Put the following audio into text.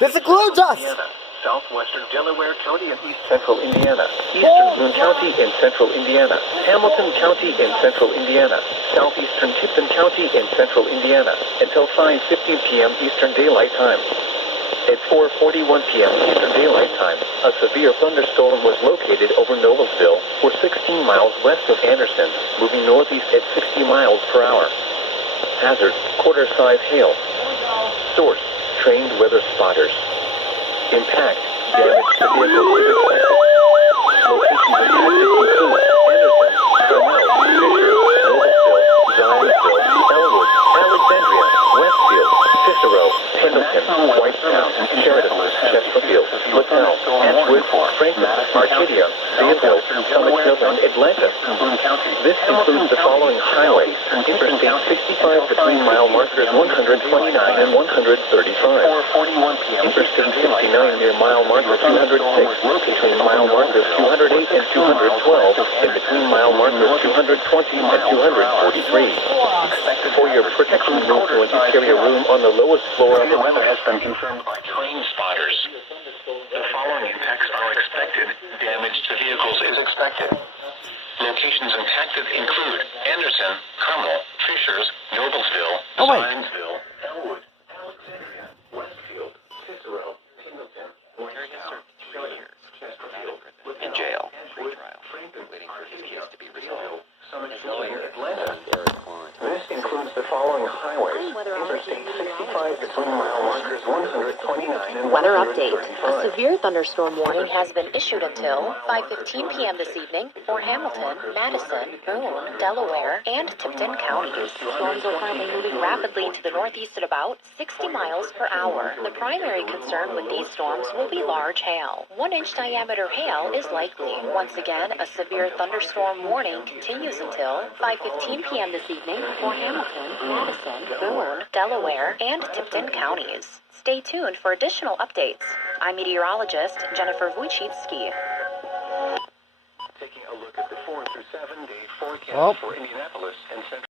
This includes us! Indiana, southwestern Delaware County and east central Indiana, eastern Boone County in central Indiana, Hamilton County in central Indiana, southeastern Tipton County in central Indiana, until 5:15 p.m. Eastern Daylight Time. At 4:41 p.m. Eastern Daylight Time, a severe thunderstorm was located over Noblesville, or 16 miles west of Anderson, moving northeast at 60 miles per hour. Hazard, quarter-size hail. Source, trained weather spotters. Impact, damage to vehicle is expected. Locations impacted include Anderson, Carmel, Fisher, Noblesville, Zionsville, Elwood, Alexandria, Westfield, Cicero, Pendleton, Whitetown, Sheridan, Chesterfield, Littell, Ashwood, Franklin, Arcadia, Zanesville, Summitville, and Atlanta. This includes the following highways: Interstate 65 between mile markers 129 and 135. Interstate 69 near mile marker 206, between mile markers 208 and 212, and between mile markers 220 and 243. For your protection, note when you carry a room on the lowest floor of the weather has been confirmed by train spotters. The following impacts are expected. Damage to vehicles is expected. Locations impacted include Anderson, Carmel, Fishers, Noblesville, Zionsville, Elwood, Alexandria, Westfield, Cicero, Pendleton, Whitetown, Sheridan, Chesterfield, in jail. Franklin, Waiting for his case to be resolved. Summitville, and Atlanta. This includes the following highways: Interstate 65 between mile markers 129 and Weather update. 135. A severe thunderstorm warning has been issued until 5:15 p.m. this evening for Hamilton, Madison, Boone, Delaware, and Tipton counties. Storms are currently moving rapidly to the northeast at about 60 miles per hour. The primary concern with these storms will be large hail. 1-inch diameter hail is likely. Once again, a severe thunderstorm warning continues until 5:15 p.m. this evening for Hamilton, Madison, Boone, Delaware, and Tipton counties. Stay tuned for additional updates. I'm meteorologist Jennifer Wojcicki. Taking a look at the 4 through 7 day forecast for Indianapolis and Central.